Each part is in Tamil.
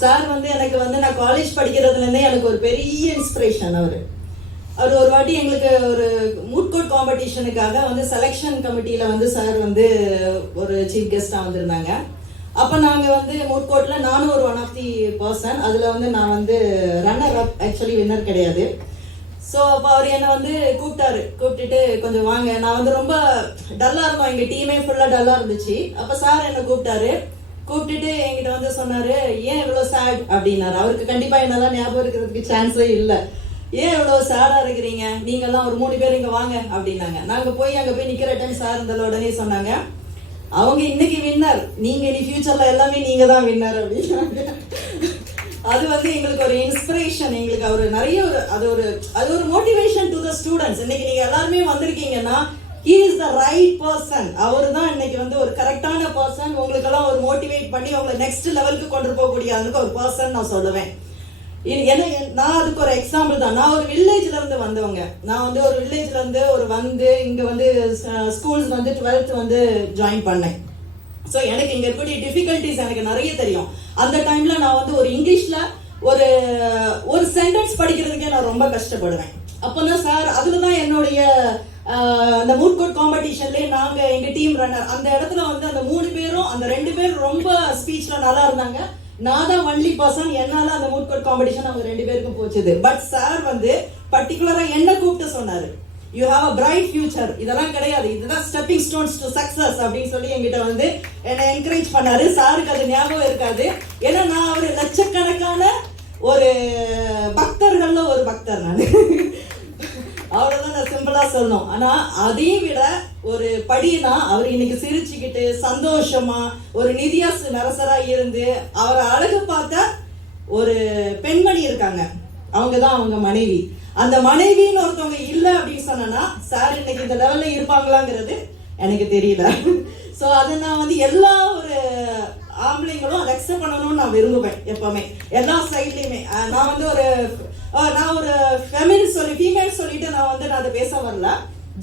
சார் வந்து எனக்கு வந்து நான் காலேஜ் படிக்கிறதுலேருந்தே எனக்கு ஒரு பெரிய இன்ஸ்பிரேஷன். அவர் ஒரு வாட்டி எங்களுக்கு ஒரு மூட் கோர்ட் காம்படிஷனுக்காக வந்து செலெக்ஷன் கமிட்டியில் வந்து சார் வந்து ஒரு சீஃப் கெஸ்டாக வந்திருந்தாங்க. அப்போ நாங்கள் வந்து மூட் கோர்ட்டில் நானும் ஒரு ஒன் ஆஃப் தி பர்சன். அதில் வந்து நான் வந்து ரன்னர் அப், ஆக்சுவலி வின்னர் கிடையாது. ஸோ அப்போ அவர் என்னை வந்து கூப்பிட்டுட்டு கொஞ்சம் வாங்க. நான் வந்து ரொம்ப டல்லாக இருந்தோம், எங்கள் டீமே ஃபுல்லாக டல்லாக இருந்துச்சு. அப்போ சார் என்னை கூப்பிட்டுட்டு என்கிட்ட வந்து சொன்னார், ஏன் இவ்வளோ சேட் அப்படின்னாரு. அவருக்கு கண்டிப்பாக என்னதான் ஞாபகம் இருக்கிறதுக்கு சான்ஸே இல்லை. ஏன் இவ்வளோ சேடாக இருக்கிறீங்க, நீங்கள்லாம் ஒரு 3 பேர் இங்கே வாங்க அப்படின்னாங்க. நாங்கள் அங்கே போய் நிற்கிற டைம் சார் இருந்தாலும் உடனே சொன்னாங்க, அவங்க இன்னைக்கு வின்னர், நீங்கள் இனி ஃபியூச்சரில் எல்லாமே நீங்கள் தான் வின்னர் அப்படின்னாங்க. அது வந்து எங்களுக்கு ஒரு இன்ஸ்பிரேஷன். எங்களுக்கு அவர் நிறைய அது ஒரு மோட்டிவேஷன் டு த ஸ்டூடெண்ட்ஸ். இன்னைக்கு நீங்கள் எல்லாருமே வந்திருக்கீங்கன்னா he is the right person. அவர் தான் இன்னைக்கு வந்து ஒரு கரெக்டான பர்சன். உங்களுக்கெல்லாம் ஒரு மோட்டிவேட் பண்ணி உங்களை நெக்ஸ்ட் லெவலுக்கு கொண்டு போகக்கூடிய அதுக்கு ஒரு பர்சன் நான் சொல்லுவேன். நான் அதுக்கு ஒரு எக்ஸாம்பிள் தான். நான் ஒரு வில்லேஜ்ல இருந்து வந்தவங்க. நான் வந்து ஒரு வில்லேஜ்ல இருந்து வந்து இங்க வந்து ஸ்கூல்ஸ் வந்து 12th வந்து ஜாயின் பண்ணேன். ஸோ எனக்கு இங்க இருக்கக்கூடிய டிஃபிகல்டிஸ் எனக்கு நிறைய தெரியும். அந்த டைம்ல நான் வந்து ஒரு இங்கிலீஷ்ல ஒரு சென்டென்ஸ் படிக்கிறதுக்கே நான் ரொம்ப கஷ்டப்படுவேன். அப்போதான் சார் அதுல தான் என்னுடைய அந்த மூட் கோர்ட் காம்படிஷன்லேயே நாங்கள் எங்கள் டீம் ரன்னர் அந்த இடத்துல வந்து அந்த 3 பேரும் அந்த 2 பேரும் ரொம்ப ஸ்பீச்சில் நல்லா இருந்தாங்க. நான் தான் ஒன்லி பர்சன், என்னால் அந்த மூட் கோர்ட் காம்படிஷன் அவங்க 2 பேருக்கும் போச்சுது. பட் சார் வந்து பர்டிகுலராக என்ன கூப்பிட்டு சொன்னார், you have a bright future, இதெல்லாம் கிடையாது, இதுதான் ஸ்டெப்பிங் ஸ்டோன்ஸ் டு சக்ஸஸ் அப்படின்னு சொல்லி என்கிட்ட வந்து என்னை என்கரேஜ் பண்ணாரு. சாருக்கு அது ஞாபகம் இருக்காது, ஏன்னா நான் ஒரு லட்சக்கணக்கான ஒரு பக்தர்கள்ல ஒரு பக்தர் நான். அவ்வளவுதான் நான் சிம்பிளா சொல்லணும். ஆனா அதை விட ஒரு படினா அவர் இன்னைக்கு சிரிச்சுக்கிட்டு சந்தோஷமா ஒரு நிதியாசு நரசரா இருந்து அவரை அழகு பார்த்த ஒரு பெண்மணி இருக்காங்க, அவங்கதான் அவங்க மனைவி. அந்த மனைவின்னு ஒருத்தவங்க இல்லை அப்படின்னு சொன்னா சார் இன்னைக்கு இந்த லெவல்ல இருப்பாங்களாங்கிறது எனக்கு தெரியல. ஸோ அதை நான் வந்து எல்லா ஒரு ஆம்பளைங்களும் அதை அக்செப்ட் பண்ணணும்னு நான் விரும்புவேன் எப்பவுமே, எல்லா சைட்லையுமே. நான் வந்து நான் ஒரு ஃபீமேல் சொல்லிட்டு நான் வந்து நான் அதை பேச வரல.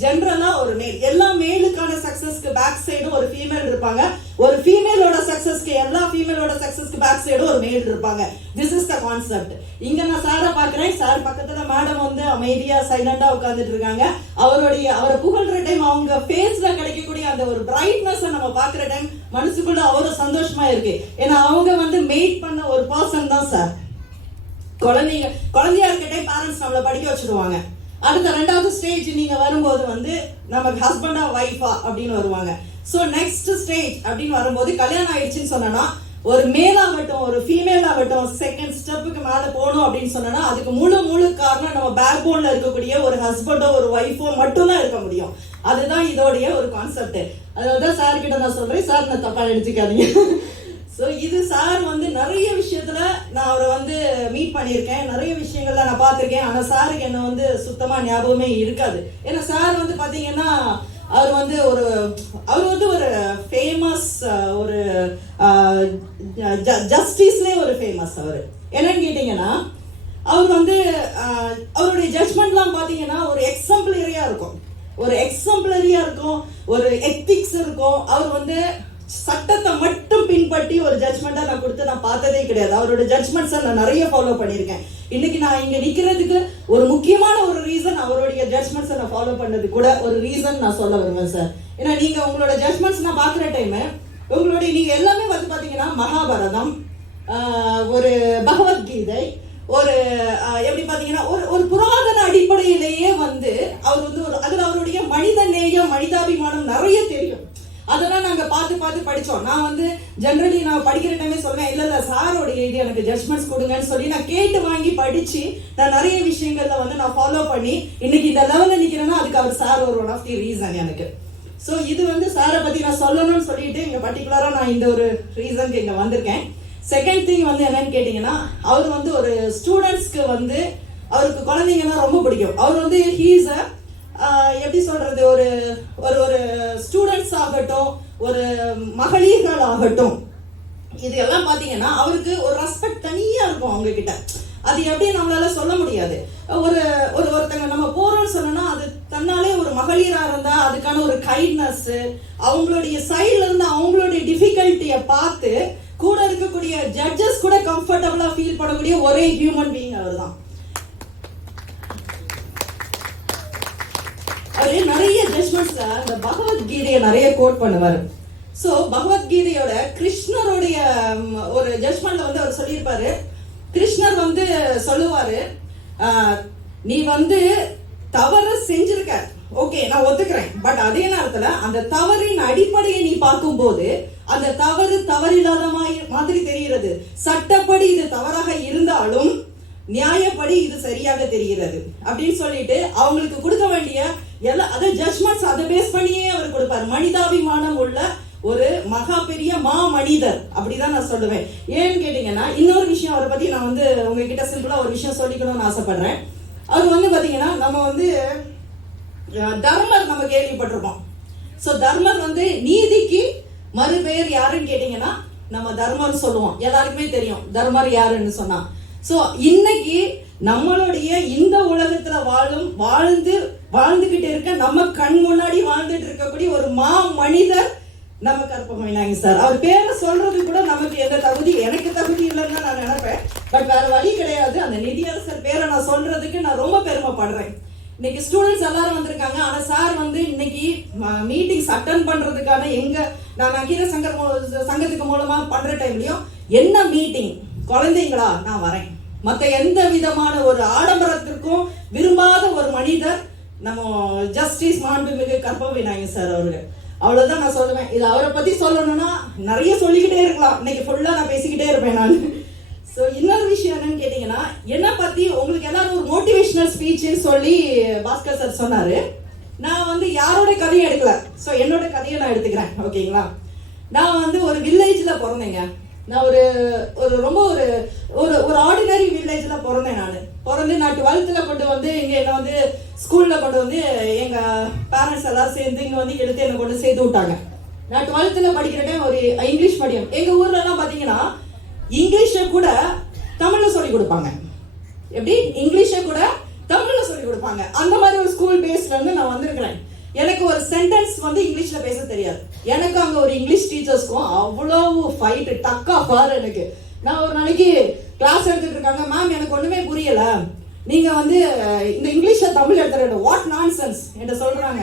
ஜென்ரலா ஒரு மேல், எல்லா மேலுக்கான சக்சஸ்க்கு பேக் சைடும் ஒரு ஃபீமேல் இருப்பாங்க. ஒரு ஃபீமேலோட சக்சஸ்க்கு எல்லா ஃபீமேலோட சக்சஸ்க்கு பேக் சைடும் ஒரு மேல் இருப்பாங்க. This is the concept. இங்க நான் சாரை பாக்குறேன், சார் பக்கத்துல மேடம் வந்து அமைதியா சைலண்டா உட்கார்ந்துட்டு இருக்காங்க. அவரை புகழ்ற டைம் அவங்க ஃபேஸ்ல கிடைக்கக்கூடிய அந்த ஒரு பிரைட்னஸ் நம்ம பாக்குற டைம் மனசுக்குள்ள அவ்வளவு சந்தோஷமா இருக்கு. ஏன்னா அவங்க வந்து மேட் பண்ண ஒரு பர்சன் தான் சார். குழந்தையா இருக்க டைம் பேரண்ட்ஸ் நம்மளை படிக்க வச்சிருவாங்க. அடுத்த 2வது ஸ்டேஜ் நீங்க வரும்போது வந்து நமக்கு ஹஸ்பண்டா ஒய்ஃபா அப்படின்னு வருவாங்க. ஸோ நெக்ஸ்ட் ஸ்டேஜ் அப்படின்னு வரும்போது கல்யாணம் ஆயிடுச்சுன்னு சொன்னா ஒரு மேல் ஆகட்டும் ஒரு ஃபீமேல் ஆகட்டும் செகண்ட் ஸ்டெப்புக்கு மேல போகணும் அப்படின்னு சொன்னா அதுக்கு முழு காரணம் நம்ம பேக் போன்ல இருக்கக்கூடிய ஒரு ஹஸ்பண்டோ ஒரு ஒய்ஃபோ மட்டும்தான் இருக்க முடியும். அதுதான் இதோடைய ஒரு கான்செப்ட். அதனாலதான் சார் கிட்ட நான் சொல்றேன், சார் நான் தப்பா நினைச்சுக்காதீங்க. ஸோ இது சார் வந்து நிறைய விஷயத்துல நான் அவரை வந்து மீட் பண்ணியிருக்கேன், நிறைய விஷயங்கள்ல நான் பார்த்துருக்கேன். ஆனால் சாருக்கு என்ன வந்து சுத்தமா ஞாபகமே இருக்காது. ஏன்னா சார் வந்து பாத்தீங்கன்னா அவர் வந்து ஒரு ஃபேமஸ் ஒரு ஜஸ்டிஸ்லேயே ஒரு ஃபேமஸ். அவர் என்னன்னு கேட்டீங்கன்னா அவர் வந்து அவருடைய ஜட்ஜ்மெண்ட்லாம் பாத்தீங்கன்னா ஒரு எக்ஸம்பிளரியா இருக்கும், ஒரு எத்திக்ஸ் இருக்கும். அவர் வந்து சட்டத்தை மட்டும் பின்பற்றி ஒரு ஜட்ஜ்மெண்டா நான் கொடுத்து நான் பார்த்ததே கிடையாது. அவரோட ஜட்ஜ்மெண்ட்ஸை நான் நிறைய ஃபாலோ பண்ணியிருக்கேன். இன்னைக்கு நான் இங்க நிக்கிறதுக்கு ஒரு முக்கியமான ஒரு ரீசன் அவருடைய ஜட்ஜ்மெண்ட்ஸை நான் ஃபாலோ பண்ணது கூட ஒரு ரீசன் நான் சொல்ல வருவேன் சார். ஏன்னா நீங்க உங்களோட ஜட்ஜ்மெண்ட்ஸ் நான் பாக்குற டைம் நீங்க எல்லாமே வந்து பாத்தீங்கன்னா மகாபாரதம், ஒரு பகவத்கீதை, ஒரு எப்படி பாத்தீங்கன்னா ஒரு புராதன அடிப்படையிலேயே வந்து அவர் வந்து அதுல அவருடைய மனித நேயம் மனிதாபிமானம் நிறைய தெரியும். அதெல்லாம் நாங்க பார்த்து படிச்சோம். நான் வந்து ஜென்ரலி நான் படிக்கிற டைமே சொல்றேன், இல்ல சாரோடைய இது எனக்கு ஜட்ஜ்மெண்ட்ஸ் கொடுங்கன்னு சொல்லி நான் கேட்டு வாங்கி படிச்சு நான் நிறைய விஷயங்கள்ல வந்து நான் ஃபாலோ பண்ணி இன்னைக்கு இந்த லெவல்ல நிக்கிறேன்னா அதுக்கு அவர் சார் ஒரு ஒன் ஆஃப் தி ரீசன் எனக்கு. ஸோ இது வந்து சாரை பத்தி நான் சொல்லணும்னு சொல்லிட்டு இங்க பர்டிகுலரா நான் இந்த ஒரு ரீசனுக்கு இங்க வந்திருக்கேன். செகண்ட் திங் வந்து என்னன்னு கேட்டீங்கன்னா அவர் வந்து ஒரு ஸ்டூடெண்ட்ஸ்க்கு வந்து அவருக்கு குழந்தைங்கன்னா ரொம்ப பிடிக்கும். அவர் வந்து ஹீஸ் எப்படி சொல்றது ஒரு ஸ்டூடெண்ட்ஸ் ஆகட்டும் ஒரு மகளிர்கள் ஆகட்டும் இது எல்லாம் பாத்தீங்கன்னா அவருக்கு ஒரு ரெஸ்பெக்ட் தனியா இருக்கும் அவங்க கிட்ட. அது எப்படி நம்மளால சொல்ல முடியாது. ஒருத்தங்க நம்ம போறோம்னு சொன்னா அது தன்னாலே ஒரு மகளிரா இருந்தா அதுக்கான ஒரு கைண்ட்னஸ் அவங்களுடைய சைட்ல இருந்து அவங்களுடைய டிஃபிகல்ட்டிய பார்த்து கூட இருக்கக்கூடிய ஜட்ஜஸ் கூட கம்ஃபர்டபுளா ஃபீல் பண்ணக்கூடிய ஒரே ஹியூமன் பீயிங் அவர் தான். அவரு நிறைய ஜட்ஜ்மெண்ட்ஸ்ல இந்த பகவத்கீதையை நிறைய கோட் பண்ணுவாரு. சோ பகவத்கீதையோட கிருஷ்ணருடைய ஒரு ஜட்ஜ்மெண்ட்ல வந்து அவர் சொல்லியிருப்பாரு. கிருஷ்ணர் வந்து சொல்லுவாரு, நீ வந்து தவறு செஞ்சிருக்க, ஓகே நான் ஒத்துக்கிறேன், பட் அதே நேரத்துல அந்த தவறின் அடிப்படையை நீ பார்க்கும்போது அந்த தவறு தவறில்லாத மாதிரி தெரிகிறது. சட்டப்படி இது தவறாக இருந்தாலும் நியாயப்படி இது சரியாக தெரிகிறது அப்படின்னு சொல்லிட்டு அவங்களுக்கு கொடுக்க வேண்டிய எல்லா அதை ஜட்ஜ்மெண்ட்ஸ் அதை பேஸ் பண்ணியே அவர் கொடுப்பார். மனிதாபிமானம் உள்ள ஒரு மகா பெரிய மனிதர் அப்படிதான் நான் சொல்லுவேன். ஏன்னு கேட்டீங்கன்னா இன்னொரு விஷயம் அவரை பத்தி நான் வந்து உங்ககிட்ட சிம்பிளா ஒரு விஷயம் சொல்லிக்கணும்னு ஆசைப்படுறேன். அவர் வந்து பாத்தீங்கன்னா நம்ம வந்து தர்மர் நம்ம கேள்விப்பட்டிருப்போம். சோ தர்மர் வந்து நீதிக்கு மறுபெயர் யாருன்னு கேட்டீங்கன்னா நம்ம தர்மர் சொல்லுவோம். எல்லாருக்குமே தெரியும் தர்மர் யாருன்னு சொன்னா. சோ இன்னைக்கு நம்மளுடைய இந்த உலகத்துல வாழ்ந்துகிட்டு இருக்க நம்ம கண் முன்னாடி வாழ்ந்துட்டு இருக்கக்கூடிய ஒரு மனிதர் நம்ம கற்பகம் விநாயகர் சார். அவர் பேரை சொல்றது கூட நமக்கு எந்த தகுதி, எனக்கு தகுதி இல்லைன்னு நான் நினைப்பேன். பட் வேற வழி கிடையாது. அந்த நிதியரசர் பேரை நான் சொல்றதுக்கு நான் ரொம்ப பெருமைப்படுறேன். இன்னைக்கு ஸ்டூடெண்ட்ஸ் எல்லாரும் வந்திருக்காங்க. ஆனா சார் வந்து இன்னைக்கு மீட்டிங்ஸ் அட்டன் பண்றதுக்கான நான் நக்கீர சங்கத்துக்கு மூலமா பண்ற டைம்லயும் என்ன மீட்டிங், குழந்தைங்களா நான் வரேன், மத்த எந்த விதமான ஒரு ஆடம்பரத்திற்கும் விரும்பாத ஒரு மனிதர் நம்ம ஜஸ்டிஸ் மாண்புமிகு கற்பகம் விநாயகர் சார் அவரு. அவ்வளவுதான் நான் சொல்லுவேன். இது அவரை பத்தி சொல்லணும்னா நிறைய சொல்லிக்கிட்டே இருக்கலாம். இன்னைக்கு ஃபுல்லா நான் பேசிக்கிட்டே இருப்பேன் நான். ஸோ இன்னொரு விஷயம் என்னன்னு கேட்டீங்கன்னா, என்ன பத்தி உங்களுக்கு எல்லாரும் ஒரு மோட்டிவேஷனல் ஸ்பீச்னு சொல்லி பாஸ்கர் சார் சொன்னாரு. நான் வந்து யாரோட கதையை எடுக்கல. ஸோ என்னோட கதையை நான் எடுத்துக்கிறேன், ஓகேங்களா? நான் வந்து ஒரு வில்லேஜ்ல பிறந்தேங்க. நான் ஒரு ரொம்ப ஒரு ஆர்டினரி வில்லேஜ்ல பிறந்தேன். நான் 12th கொண்டு வந்து இங்க என்ன வந்து ஸ்கூல்ல கொண்டு வந்து எங்க பேரண்ட்ஸ் எல்லாம் சேர்ந்து இங்க வந்து எடுத்து என்ன கொண்டு சேர்த்து விட்டாங்க. நான் 12th படிக்கிற டைம் ஒரு இங்கிலீஷ் மீடியம். எங்க ஊர்ல எல்லாம் பாத்தீங்கன்னா இங்கிலீஷ கூட தமிழ்ல சொல்லி கொடுப்பாங்க. எப்படி இங்கிலீஷ கூட தமிழ்ல சொல்லி கொடுப்பாங்க. அந்த மாதிரி ஒரு ஸ்கூல் பேஸ்ல இருந்து நான் வந்திருக்கிறேன். எனக்கு ஒரு சென்டென்ஸ் வந்து இங்கிலீஷ்ல பேச தெரியாது. எனக்கு அங்க ஒரு இங்கிலீஷ் டீச்சர்ஸ்க்கும் அவ்வளவு ஃபைட் டக்கா பாரு. எனக்கு நான் ஒரு நாளைக்கு கிளாஸ் எடுத்துட்டு இருக்காங்க, மேம் எனக்கு ஒண்ணுமே புரியல, நீங்க வந்து இந்த இங்கிலீஷ தமிழ் எடுத்துற வாட் நான்சென்ஸ் என்று சொல்றாங்க.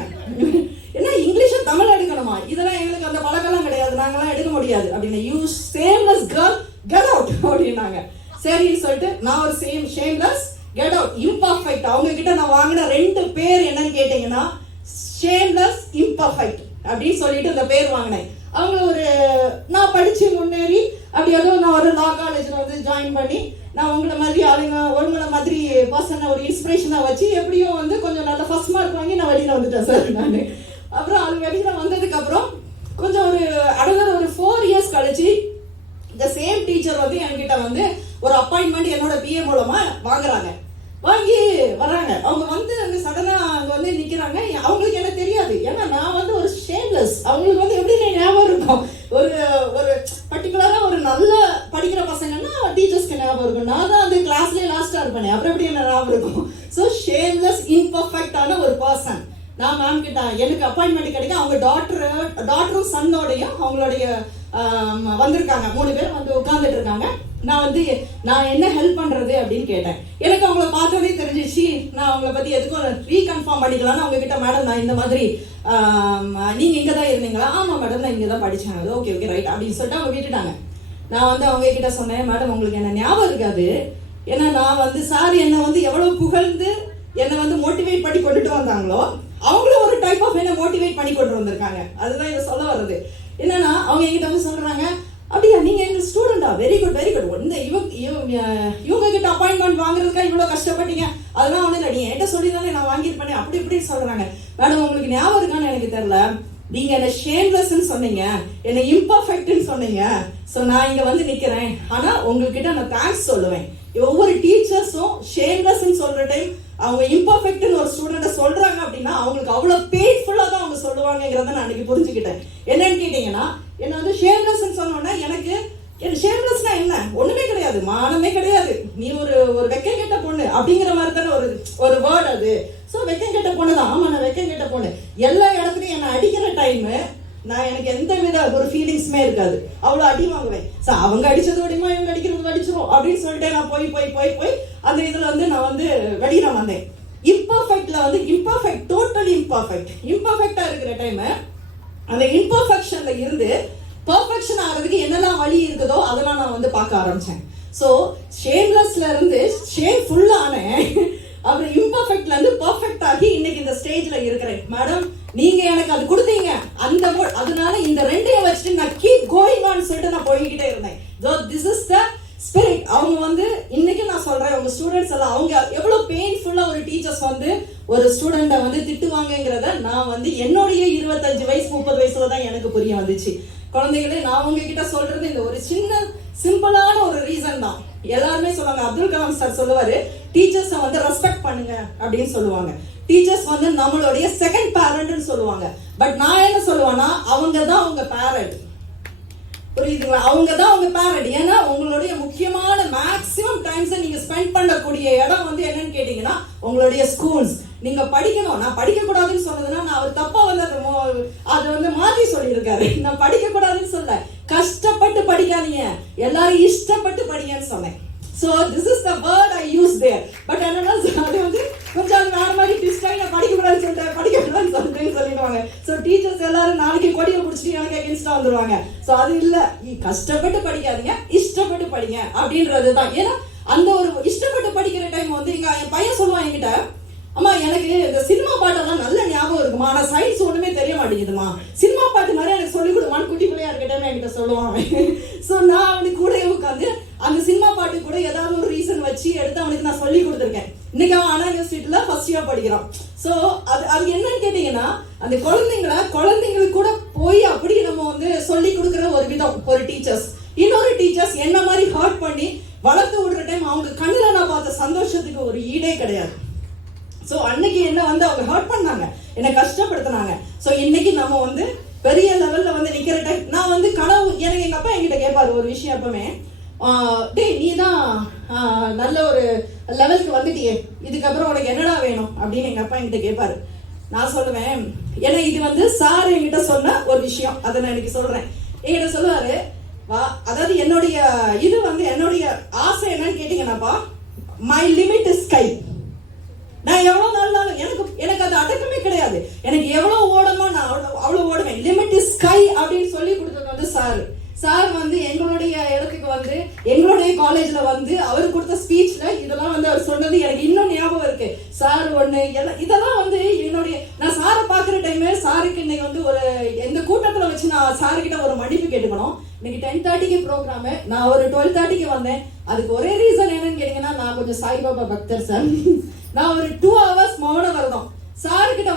என்ன இங்கிலீஷ தமிழ் எடுக்கணுமா? இதெல்லாம் எங்களுக்கு அந்த பழக்கெல்லாம் கிடையாது, நாங்கெல்லாம் எடுக்க முடியாது அப்படின்னு. You shameless girl get out அப்படின்னாங்க. சரின்னு சொல்லிட்டு நான் ஒரு ஷேம்லெஸ் கெட் அவுட் இம்பர்ஃபெக்ட். அவங்க கிட்ட நான் வாங்கின 2 பேர் என்னன்னு கேட்டீங்கன்னா ஷேம்லெஸ் இம்பர்ஃபெக்ட் அப்படின்னு சொல்லிட்டு அந்த பேர் வாங்கினேன். அவங்க நான் படிச்சு முன்னேறி அப்படி ஏதோ நான் ஒரு லா காலேஜ்ல வந்து ஜாயின் பண்ணி நான் உங்களை மாதிரி ஆளுங்க ஒருங்களை மாதிரி பர்சனை ஒரு இன்ஸ்பிரேஷனா வச்சு எப்படியும் வந்து கொஞ்சம் நல்ல ஃபர்ஸ்ட் மார்க் வாங்கி நான் வெளியில வந்துட்டேன் சார் நான். அப்புறம் அது வெளியில வந்ததுக்கு அப்புறம் கொஞ்சம் ஒரு 4 years கழிச்சு இந்த சேம் டீச்சர் வந்து என்கிட்ட வந்து ஒரு அப்பாயின்மெண்ட் என்னோட பிஏ மூலமா வாங்கி வராங்க. அவங்க வந்து அங்க சடனா அங்க வந்து நிக்கிறாங்க. அவங்களுக்கு என்ன தெரியாது, ஏன்னா நான் வந்து ஒரு ஷேம்லெஸ். அவங்களுக்கு வந்து எப்படி ஞாபகம் இருக்கும், ஒரு பர்டிகுலரா ஒரு நல்ல படிக்கிற பசங்கன்னா டீச்சர்ஸ்க்கு ஞாபகம் இருக்கும். நான் தான் அந்த கிளாஸ்லயே லாஸ்டா இருப்பேன், அப்புறம் எப்படி என்ன ஞாபகம் இருக்கும். ஸோ ஷேம்லெஸ் இம்பர்ஃபெக்டான ஒரு பர்சன். நான் மேம் கிட்ட எனக்கு அப்பாயின்மெண்ட் கிடைக்கும். அவங்க டாக்டரும் சன்னோடையும் அவங்களுடைய வந்திருக்காங்க. 3 பேர் வந்து உட்கார்ந்துட்டு இருக்காங்க. நான் என்ன ஹெல்ப் பண்றது அப்படின்னு கேட்டேன். எனக்கு அவங்கள பார்த்தோன்னே தெரிஞ்சிச்சு. நான் அவங்கள பத்தி எதுக்கும் ரீகன்ஃபார்ம் பண்ணிக்கலாம்னு அவங்க கிட்ட, மேடம் நான் இந்த மாதிரி நீங்க இங்கதான் இருந்தீங்களா? ஆமா மேடம் நான் இங்கதான் படிச்சேன். ஓகே ரைட் அப்படின்னு சொல்லிட்டு அவங்க விட்டுட்டாங்க. நான் வந்து அவங்க கிட்ட சொன்னேன், மேடம் உங்களுக்கு என்ன ஞாபகம் இருக்காது, ஏன்னா நான் வந்து சார் என்ன வந்து எவ்வளவு புகழ்ந்து என்னை வந்து மோட்டிவேட் பண்ணி கொண்டுட்டு வந்தாங்களோ அவங்களும் ஒரு டைப் ஆஃப் என்ன மோட்டிவேட் பண்ணி கொண்டு வந்திருக்காங்க. அதுதான் இதை சொல்ல வருது. என்னன்னா அவங்க எங்கிட்ட வந்து சொல்றாங்க, அப்படியா நீங்க எங்க ஸ்டூடெண்டா, வெரி குட் இவங்க கிட்ட அப்பாயின்மெண்ட் வாங்குறதுக்கா இவ்வளவு கஷ்டப்பட்டீங்க, அதெல்லாம் ஒண்ணு இல்லை, நீ என்கிட்ட சொல்லிதானே நான் வாங்கியிருப்பேன் அப்படி இப்படி சொல்றாங்க. மேடம் உங்களுக்கு ஞாபகம் இருக்கான்னு எனக்கு தெரியல, நீங்க என்ன ஷேம்லெஸ்ன்னு சொன்னீங்க, என்ன இம்பர்ஃபெக்ட்னு சொன்னீங்க. ஸோ நான் இங்க வந்து நிக்கிறேன். ஆனா உங்ககிட்ட நான் தேங்க்ஸ் சொல்லுவேன். ஒவ்வொரு டீச்சர்ஸும் ஷேம்லெஸ்ன்னு சொல்ற டைம் அவங்க இம்பர்ஃபெக்ட்னு ஒரு ஸ்டூடெண்ட சொல்றாங்க அப்படின்னா அவங்களுக்கு அவ்வளவு பெயின்ஃபுல்லா தான் அவங்க சொல்லுவாங்கிறத நான் அன்னைக்கு புரிஞ்சுக்கிட்டேன். என்னன்னு கேட்டீங்கன்னா, என்ன வந்து ஷேம்லெஸ்ன்னு சொன்னோன்னா எனக்கு ஷேம்லெஸ்னா என்ன, ஒண்ணுமே கிடையாது, மானமே கிடையாது, நீ ஒரு வெக்கம் கெட்ட பொண்ணு அப்படிங்கிற மாதிரி தானே ஒரு வேர்ட் அது. ஸோ வெக்கம் கெட்ட பொண்ணு தான். ஆமா நான் வெக்கம் கெட்ட பொண்ணு. எல்லா இடத்துலையும் என்னை அடிக்கிற டைம் நான் எனக்கு எந்த வித ஒரு ஃபீலிங்ஸுமே இருக்காது. அவ்வளோ அடி வாங்குவேன். அவங்க அடிச்சது அடிமா, இவங்க அடிக்கிறது அடிச்சிடும் அப்படின்னு சொல்லிட்டு நான் போய் போய் போய் போய் அந்த இதில் வந்து நான் வந்து வெளியில வந்தேன். இம்பர்ஃபெக்ட்ல வந்து இம்பர்ஃபெக்ட், டோட்டலி இம்பர்ஃபெக்டா இருக்கிற டைம் அந்த இம்பர்ஃபெக்ஷன்ல இருந்து பர்ஃபெக்ஷன் ஆகிறதுக்கு என்னெல்லாம் வழி இருக்குதோ அதெல்லாம் நான் வந்து பார்க்க ஆரம்பிச்சேன். ஸோ ஷேம்லெஸ்ல இருந்து ஷேம்ஃபுல் ஆனேன். அப்புறம் இம்பர்ஃபெக்ட்ல இருந்து பர்ஃபெக்ட் ஆகி இன்னைக்கு இந்த ஸ்டேஜ்ல இருக்கிறேன். மேடம் நீங்க எனக்கு அது கொடுத்தீங்க, அந்த அதனால இந்த ரெண்டையும் வச்சுட்டு நான் கீப் கோயிங் ஆன் சொல்லிட்டு நான் போய்கிட்டே இருந்தேன். This is the spirit. அவங்க வந்து இன்னைக்கு நான் சொல்றேன், உங்க ஸ்டூடெண்ட்ஸ் எல்லாம் அவங்க எவ்வளவு பெயின்ஃபுல்லா ஒரு டீச்சர்ஸ் வந்து ஒரு ஸ்டூடெண்ட்டை வந்து திட்டுவாங்கங்கிறத நான் வந்து என்னுடைய 25 வயசு 30 வயசுல தான் எனக்கு புரிய வந்துச்சு. குழந்தைகளே, நான் உங்ககிட்ட சொல்றது இந்த ஒரு சின்ன சிம்பிளான ஒரு ரீசன் தான். எல்லாருமே சொல்லுவாங்க, அப்துல் கலாம் சார் சொல்லுவாரு, டீச்சர்ஸை வந்து ரெஸ்பெக்ட் பண்ணுங்க அப்படின்னு சொல்லுவாங்க. டீச்சர்ஸ் வந்து நம்மளுடைய செகண்ட் பேரண்ட்னு சொல்லுவாங்க. பட் நான் என்ன சொல்லுவேன்னா, அவங்க தான் உங்க பேரண்ட். புரியுதுங்களா? அவங்க தான் உங்க பேரண்ட். ஏன்னா உங்களுடைய முக்கியமான மேக்ஸிமம் டைம்ஸை நீங்க ஸ்பெண்ட் பண்ணக்கூடிய இடம் வந்து என்னன்னு கேட்டீங்கன்னா உங்களுடைய ஸ்கூல்ஸ். நீங்க படிக்கணும். நான் படிக்க கூடாதுன்னு சொன்னதுன்னா நான் அவர் தப்பா வந்து அதை வந்து மாத்தி சொல்லியிருக்காரு. நான் படிக்க கூடாதுன்னு சொல்ல, கஷ்டப்பட்டு படிக்காதீங்க, எல்லாரும் இஷ்டப்பட்டு படிங்கன்னு சொன்னேன். So this is the word I use there. But என்னன்னா அது வந்து கொஞ்சம் வேற மாதிரி ட்விஸ்ட் ஆகி நான் படிக்கக்கூடாதுன்னு சொல்லிடுவாங்க. ஸோ டீச்சர்ஸ் எல்லாரும் நாளைக்கு கொடியை பிடிச்சிட்டு எனக்கு அகேன்ஸ்டா வந்துருவாங்க. ஸோ அது இல்லை, கஷ்டப்பட்டு படிக்காதீங்க, இஷ்டப்பட்டு படிங்க அப்படின்றது தான். ஏன்னா அந்த ஒரு இஷ்டப்பட்டு படிக்கிற டைம் வந்து என் பையன் சொல்லுவான் என்கிட்ட, அம்மா எனக்கு இந்த சினிமா பாட்டெல்லாம் நல்ல ஞாபகம் இருக்குமா, ஆனால் சயின்ஸ் ஒண்ணுமே தெரிய மாட்டேங்குதுமா, சினிமா பாட்டு மாதிரி எனக்கு சொல்லிக் கொடுமான்னு குட்டி பிள்ளையா இருக்கட்டும் என்கிட்ட சொல்லுவான். ஸோ நான் அவனுக்கு கூட உட்காந்து அந்த சினிமா பாட்டு கூட ஏதாவது ஒரு ரீசன் வச்சு எடுத்து அவனுக்கு நான் சொல்லி கொடுத்துருக்கேன். இன்னைக்கு அவன் அண்ணா யூனிவர்சிட்டியில ஃபர்ஸ்ட் இயர் படிக்கிறான். ஸோ அது என்னன்னு கேட்டீங்கன்னா, அந்த குழந்தைங்களுக்கு கூட போய் அப்படி நம்ம வந்து சொல்லி கொடுக்குற ஒரு விதம் ஒரு டீச்சர்ஸ். இன்னொரு டீச்சர்ஸ் என்ன மாதிரி ஹர்ட் பண்ணி வளர்த்து விடுற டைம் அவங்க கண்ணில் நான் பார்த்த சந்தோஷத்துக்கு ஒரு ஈடே கிடையாது. ஸோ அன்னைக்கு என்ன வந்து அவங்க ஹர்ட் பண்ணாங்க, என்னை கஷ்டப்படுத்தினாங்க. ஸோ இன்னைக்கு நம்ம வந்து பெரிய லெவல்ல வந்து நிக்கிற டைம் நான் வந்து கனவு, எனக்கு எங்க அப்பா என்கிட்ட கேட்பாரு ஒரு விஷயம் எப்பவுமே, டேய் நீ தான் நல்ல ஒரு லெவலுக்கு வந்துட்டியே, இதுக்கப்புறம் உனக்கு என்னடா வேணும் அப்படின்னு எங்க அப்பா என்கிட்ட கேட்பாரு. நான் சொல்லுவேன், ஏன்னா இது வந்து சார் என்கிட்ட சொன்ன ஒரு விஷயம், அதை நான் எனக்கு சொல்றேன். என்கிட்ட சொல்லுவாரு, அதாவது என்னுடைய இது வந்து என்னுடைய ஆசை என்னன்னு கேட்டீங்கன்னாப்பா, மை லிமிட் இஸ் ஸ்கை. நான் எவ்வளவு நாளும் எனக்கு அது அடக்கமே கிடையாது. எனக்கு எவ்வளவு ஓடணுமோ நான் அவ்வளவு ஓடுவேன். லிமிட் இஸ் ஸ்கை அப்படின்னு சொல்லி கொடுத்தது வந்து சார் வந்து எங்களுடைய இடத்துக்கு வந்து எங்களுடைய காலேஜ்ல வந்து அவர் கொடுத்த ஸ்பீச்ல இதெல்லாம் வந்து அவர் சொன்னது எனக்கு இன்னும் ஞாபகம் இருக்கு. சார் ஒண்ணு இதெல்லாம் வந்து என்னுடைய நான் சாரை பாக்குற டைம் சாருக்கு இன்னைக்கு வந்து ஒரு எந்த கூட்டத்துல வச்சு நான் சாருக்கிட்ட ஒரு மன்னிப்பு கேட்டுக்கணும். இன்னைக்கு 10:30க்கு ப்ரோக்ராம், நான் ஒரு 12:30க்கு வந்தேன். அதுக்கு ஒரே ரீசன் என்னன்னு கேட்டீங்கன்னா, நான் கொஞ்சம் சாய்பாபா பக்தர் சார். நான் ஒரு 2 hours மௌன விரதம். சாருக்கிட்ட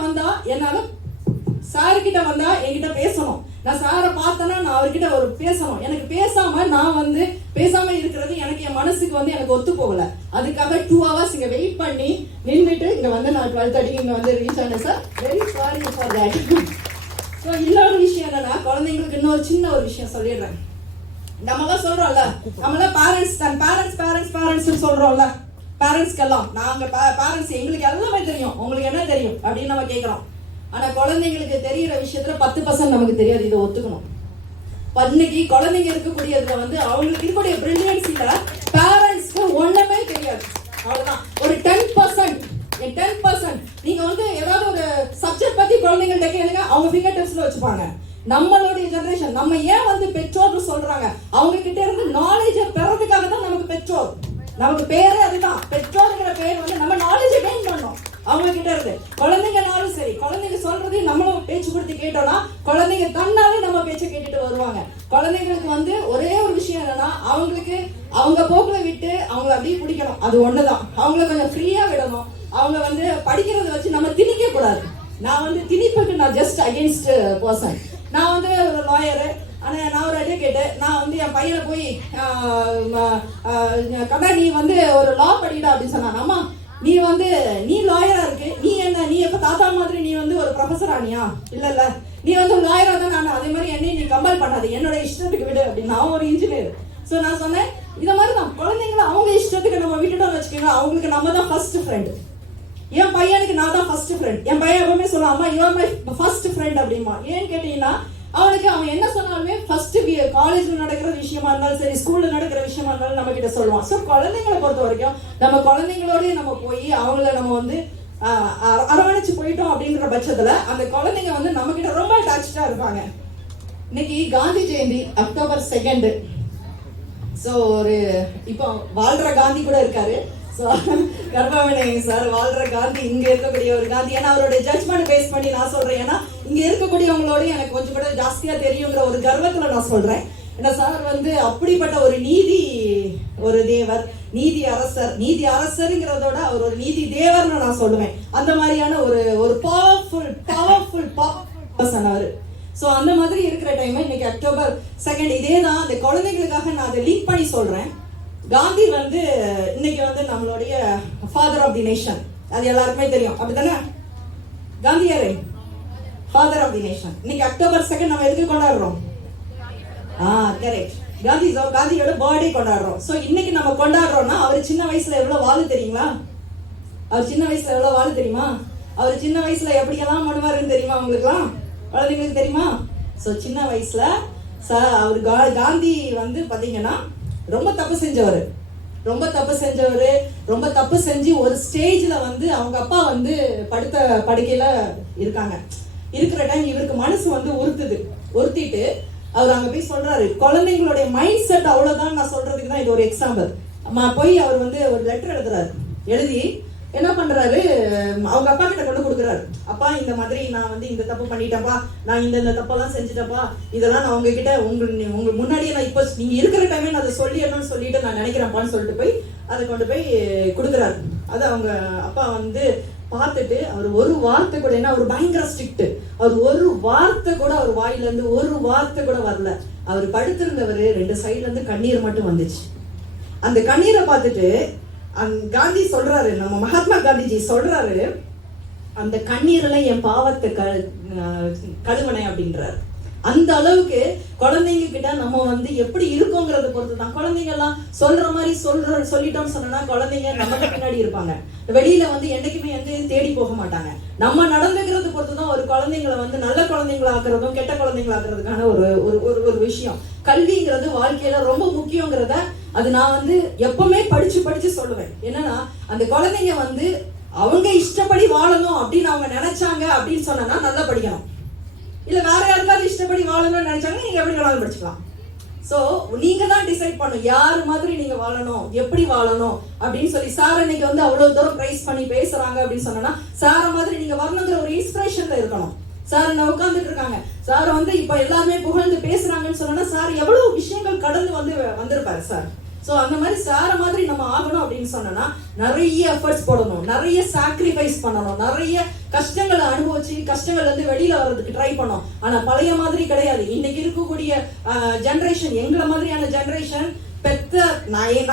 வந்தா என்கிட்ட பேசணும். நான் சாரை பார்த்தேன்னா நான் அவர்கிட்ட ஒரு பேசணும். எனக்கு பேசாம இருக்கிறது எனக்கு என் மனசுக்கு வந்து எனக்கு ஒத்து போகல. அதுக்காக 2 hours இங்க வெயிட் பண்ணி நின்றுட்டு இங்க வந்து நான் 12:30க்கு இங்க வந்து ரீச் ஆனேன் sir. Very sorry for that. So இன்னொரு விஷயம் என்னன்னா, குழந்தைங்களுக்கு இன்னொரு சின்ன ஒரு விஷயம் சொல்லிடுறேன். நம்மளாம் சொல்றோம்ல, நம்மளாம் பேரண்ட்ஸ் சொல்றோம்ல, பேரண்ட்ஸ்க்கெல்லாம் நாங்க பேரண்ட்ஸ் எங்களுக்கு எல்லாமே தெரியும், உங்களுக்கு என்ன தெரியும் அப்படின்னு நம்ம கேட்கிறோம். ஆனா குழந்தைங்களுக்கு தெரியிற விஷயத்துல 10% நமக்கு தெரியாது. இதை ஒத்துக்கணும். இன்னைக்கு குழந்தைங்க இருக்கக்கூடியதுல வந்து அவங்களுக்கு இருக்கக்கூடிய பிரில்லியன்ஸ் இல்ல, பேரண்ட்ஸ்க்கு ஒண்ணுமே தெரியாது. அவ்வளவுதான். ஒரு 10% நீங்க வந்து ஏதாவது ஒரு சப்ஜெக்ட் பத்தி குழந்தைங்கள்ட்ட கேளுங்க, அவங்க ஃபிங்கர் டிப்ஸ்ல வச்சுப்பாங்க. நம்மளுடைய ஜெனரேஷன் நம்ம ஏன் வந்து பெற்றோர் சொல்றாங்க, அவங்க கிட்ட இருந்து நாலேஜ் பெறதுக்காக தான் நமக்கு பெற்றோர். நமக்கு பேரே அதுதான், பெற்றோர்ங்கிற பேர் வந்து நம்ம நாலேஜ் கெயின் பண்ணோம் அவங்க கிட்ட இருந்து. குழந்தைங்கனாலும் சரி, குழந்தைங்க சொல்றது நம்மளும் பேச்சு கொடுத்து கேட்டோம்னா குழந்தைங்க தன்னாலே நம்ம பேச்சை கேட்டுட்டு வருவாங்க. குழந்தைங்களுக்கு வந்து ஒரே ஒரு விஷயம் என்னன்னா, அவங்களுக்கு அவங்க போக்குல விட்டு அவங்கள அப்படியே பிடிக்கணும். அது ஒண்ணுதான். அவங்கள கொஞ்சம் ஃப்ரீயா விடணும். அவங்க வந்து படிக்கிறத வச்சு நம்ம திணிக்க கூடாது. நான் வந்து திணிப்புக்கு நான் ஜஸ்ட் அகேன்ஸ்ட் பர்சன். நான் வந்து ஒரு லாயரு, ஆனால் நான் ஒரு அட்வொகேட்டு. நான் வந்து என் பையனை போய் கண்ணா நீ வந்து ஒரு லா படிடா அப்படின்னு சொன்னான். அம்மா நீ லாயரா இருக்கு, நீ எப்ப தாத்தா மாதிரி நீ வந்து ஒரு ப்ரொஃபஸர் ஆனியா? இல்ல நீ வந்து லாயரா தான். நான் அதே மாதிரி என்னையும் நீ கம்பல் பண்ணாது, என்னோட இஷ்டத்துக்கு விடு அப்படின்னு. நான் ஒரு இன்ஜினியர். ஸோ நான் சொன்னேன், இதை மாதிரி தான் குழந்தைங்கள அவங்க இஷ்டத்துக்கு நம்ம விட்டுட்டோம்னு வச்சுக்கோங்க, அவங்களுக்கு நம்ம தான் ஃபர்ஸ்ட் ஃப்ரெண்ட். என் பையனுக்கு நான் தான் ஃபர்ஸ்ட் ஃப்ரெண்ட். என் பையன் எப்பவுமே சொல்லுவான், அம்மா you are my first friend அப்படிமா. ஏன்னு கேட்டீங்கன்னா, அவனுக்கு அவன் என்ன சொன்னாலுமே ஃபர்ஸ்ட் காலேஜ்ல நடக்கிற விஷயமா இருந்தாலும் சரி, ஸ்கூல்ல நடக்கிற விஷயமா இருந்தாலும் நம்ம கிட்ட சொல்லுவான். ஸோ குழந்தைங்களை பொறுத்த வரைக்கும் நம்ம குழந்தைங்களோடய நம்ம போய் அவங்கள நம்ம வந்து அரவணைச்சு போயிட்டோம் அப்படின்ற பட்சத்துல அந்த குழந்தைங்க வந்து நம்ம கிட்ட ரொம்ப அட்டாச்சா இருப்பாங்க. இன்னைக்கு காந்தி ஜெயந்தி அக்டோபர் 2. ஸோ ஒரு இப்போ வாழ்ற காந்தி கூட இருக்காரு. ஸோ கர்ப்பவனை சார் வாழ்ற காந்தி, இங்க இருக்கக்கூடிய ஒரு காந்தி. ஏன்னா அவருடைய ஜட்ஜ்மெண்ட் பேஸ் பண்ணி நான் சொல்றேன். ஏன்னா இங்க இருக்கக்கூடியவங்களோட எனக்கு கொஞ்சம் கூட ஜாஸ்தியா தெரியுங்கிற ஒரு கர்வத்துல நான் சொல்றேன். ஏன்னா சார் வந்து அப்படிப்பட்ட ஒரு ஒரு தேவர், நீதி அரசருங்கிறதோட அவர் ஒரு நீதி தேவர்னு நான் சொல்லுவேன். அந்த மாதிரியான ஒரு பவர்ஃபுல் பர்சன் அவரு. ஸோ அந்த மாதிரி இருக்கிற டைம் இன்னைக்கு அக்டோபர் 2 இதே தான் அந்த குழந்தைங்களுக்காக நான் அதை லிங்க் பண்ணி சொல்றேன். காந்தி வந்து இன்னைக்கு வந்து நம்மளுடைய ஃபாதர் ஆஃப் தி நேஷன், அது எல்லாருக்குமே தெரியும், அப்படித்தானே? காந்தியாரே ஃபாதர் ஆஃப் தி நேஷன். இன்னைக்கு அக்டோபர் 2 நம்ம எதுக்கு கொண்டாடுறோம்? கரெக்ட், காந்தியோட பர்த்டே கொண்டாடுறோம். ஸோ இன்னைக்கு நம்ம கொண்டாடுறோம்னா அவர் சின்ன வயசுல எவ்வளவு வாழு தெரியுங்களா? அவர் சின்ன வயசுல எவ்வளவு வாழு தெரியுமா? அவர் சின்ன வயசுல எப்படியெல்லாம் பண்ணுவாருன்னு தெரியுமா உங்களுக்குலாம்? குழந்தைங்களுக்கு தெரியுமா? ஸோ சின்ன வயசுல அவர் காந்தி வந்து பாத்தீங்கன்னா ரொம்ப தப்பு செஞ்சு ஒரு ஸ்டேஜ்ல வந்து அவங்க அப்பா வந்து படுக்கையில இருக்கிற டைம் இவருக்கு மனசு வந்து உறுத்திட்டு அவர் அங்க போய் சொல்றாரு. குழந்தைங்களுடைய மைண்ட் செட் அவ்வளவுதான் நான் சொல்றதுக்கு தான் இது ஒரு எக்ஸாம்பிள். போய் அவர் வந்து ஒரு லெட்டர் எழுதி என்ன பண்றாரு, அவங்க அப்பா கிட்ட கொண்டு கொடுக்குறாரு. அப்பா இந்த மாதிரி நான் வந்து இந்த தப்பு பண்ணிட்டேன்ப்பா, நான் இந்த தப்பெல்லாம் செஞ்சுட்டேன்ப்பா, இதெல்லாம் நான் உங்ககிட்ட உங்க முன்னாடியே நான் இப்போ நீங்க இருக்கிற டைமே நான் அதை சொல்லிடணும்னு சொல்லிட்டு நான் நினைக்கிறேன்ப்பான்னு சொல்லிட்டு போய் அதை கொண்டு போய் கொடுக்குறாரு. அது அவங்க அப்பா வந்து பார்த்துட்டு அவர் ஒரு வார்த்தை கூட, ஏன்னா அவர் பயங்கர ஸ்ட்ரிக்ட், அவர் ஒரு வார்த்தை கூட அவர் வாயில இருந்து ஒரு வார்த்தை கூட வரல. அவர் படுத்திருந்தவர் 2 சைட்ல இருந்து கண்ணீர் மட்டும் வந்துச்சு. அந்த கண்ணீரை பார்த்துட்டு காந்தி சொல்றாரு, நம்ம மகாத்மா காந்திஜி சொல்றாரு, அந்த கண்ணீர்ல என் பாவத்தை கழுவனை அப்படின்றாரு. அந்த அளவுக்கு குழந்தைங்க கிட்ட நம்ம வந்து எப்படி இருக்கோங்கிறத பொறுத்து தான். குழந்தைங்க எல்லாம் சொல்ற மாதிரி சொல்லிட்டோம்னு சொன்னா குழந்தைங்க நமக்கு பின்னாடி இருப்பாங்க. வெளியில வந்து என்னைக்குமே எங்கேயும் தேடி போக மாட்டாங்க. நம்ம நடந்துக்கிறது பொறுத்து தான் ஒரு குழந்தைங்களை வந்து நல்ல குழந்தைங்களா ஆக்குறதும் கெட்ட குழந்தைங்களா ஆக்குறதுக்கான ஒரு விஷயம். கல்விங்கிறது வாழ்க்கையில ரொம்ப முக்கியங்கிறத அது நான் வந்து எப்பவுமே படிச்சு சொல்லுவேன். என்னன்னா அந்த குழந்தைங்க வந்து அவங்க இஷ்டப்படி வாழணும் அப்படின்னு அவங்க நினைச்சாங்க அப்படின்னு சொன்னா நல்லா படிக்கணும். இல்ல வேற யாருக்காவது இஷ்டப்படி வாழணும்னு நினைச்சாங்க நீங்க எப்படி வேணாலும் படிச்சுக்கலாம். சோ நீங்க தான் டிசைட் பண்ணும் யாரு மாதிரி நீங்க வாழணும், எப்படி வாழணும் அப்படின்னு சொல்லி. சார் இன்னைக்கு வந்து அவ்வளவு தூரம் பிரைஸ் பண்ணி பேசுறாங்க அப்படின்னு சொன்னா சார மாதிரி நீங்க வரணுங்கிற ஒரு இன்ஸ்பிரேஷன்ல இருக்கணும். சார் என்ன உட்கார்ந்துட்டு இருக்காங்க, சார் வந்து இப்ப எல்லாருமே புகழ்ந்து பேசுறாங்கன்னு சொன்னா சார் எவ்வளவு விஷயங்கள் கடந்து வந்திருப்பாரு சார். ஸோ அந்த மாதிரி சார மாதிரி நம்ம ஆகணும் அப்படின்னு சொன்னா நிறைய எஃபர்ட்ஸ் போடணும், நிறைய சாக்ரிஃபைஸ் பண்ணணும், நிறைய கஷ்டங்களை அனுபவிச்சு கஷ்டங்கள்ல இருந்து வெளியில வர்றதுக்கு ட்ரை பண்ணோம். ஆனா பழைய மாதிரி கிடையாது. இன்னைக்கு இருக்கக்கூடிய ஜெனரேஷன், எங்களை மாதிரியான ஜெனரேஷன்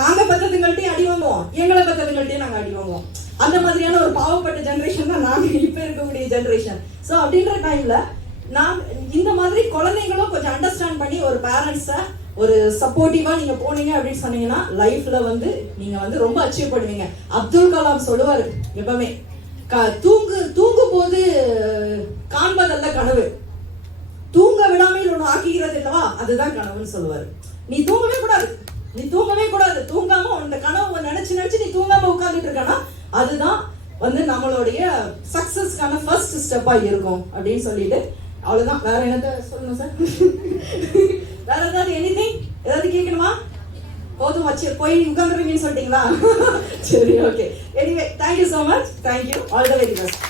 நாங்க பெற்றதுங்கள்ட்டையும் அடி வாங்குவோம், எங்களை பெற்றதுங்கள்ட்டையும் நாங்க அடி வாங்குவோம். அந்த மாதிரியான ஒரு பாவப்பட்ட ஜெனரேஷன் தான் நாங்க இப்ப இருக்கக்கூடிய ஜெனரேஷன். ஸோ அப்படின்ற டைம்ல நான் இந்த மாதிரி குழந்தைங்களும் கொஞ்சம் அண்டர்ஸ்டாண்ட் பண்ணி ஒரு பேரண்ட்ஸை ஒரு சப்போர்ட்டிவா நீங்க போனீங்க அப்படின்னு சொன்னீங்கன்னா லைஃப்ல வந்து நீங்க வந்து ரொம்ப அச்சீவ் பண்ணுவீங்க. அப்துல் கலாம் சொல்லுவாரு எப்பவுமே, தூங்கும் போது காண்பதல்ல கனவு, தூங்க விடாமல் ஒண்ணு ஆக்குகிறது இல்லவா அதுதான் கனவுன்னு சொல்லுவாரு. நீ தூங்கவே கூடாது, தூங்காம அந்த கனவு நினைச்சு நீ தூங்காம உட்கார்ந்துட்டு இருக்கனா அதுதான் வந்து நம்மளுடைய சக்சஸ்க்கான ஃபர்ஸ்ட் ஸ்டெப்பா இருக்கும் அப்படின்னு சொல்லிட்டு அவ்வளவுதான். வேற என்னத்த சொல்லணும் சார்? வேற ஏதாவது எனிதிங் ஏதாவது கேட்கணுமா? போதும் வச்சு போய் உட்காந்துருவீங்கன்னு சொல்லிட்டீங்களா? சரி, okay. Anyway thank you so much. Thank you. All the very best.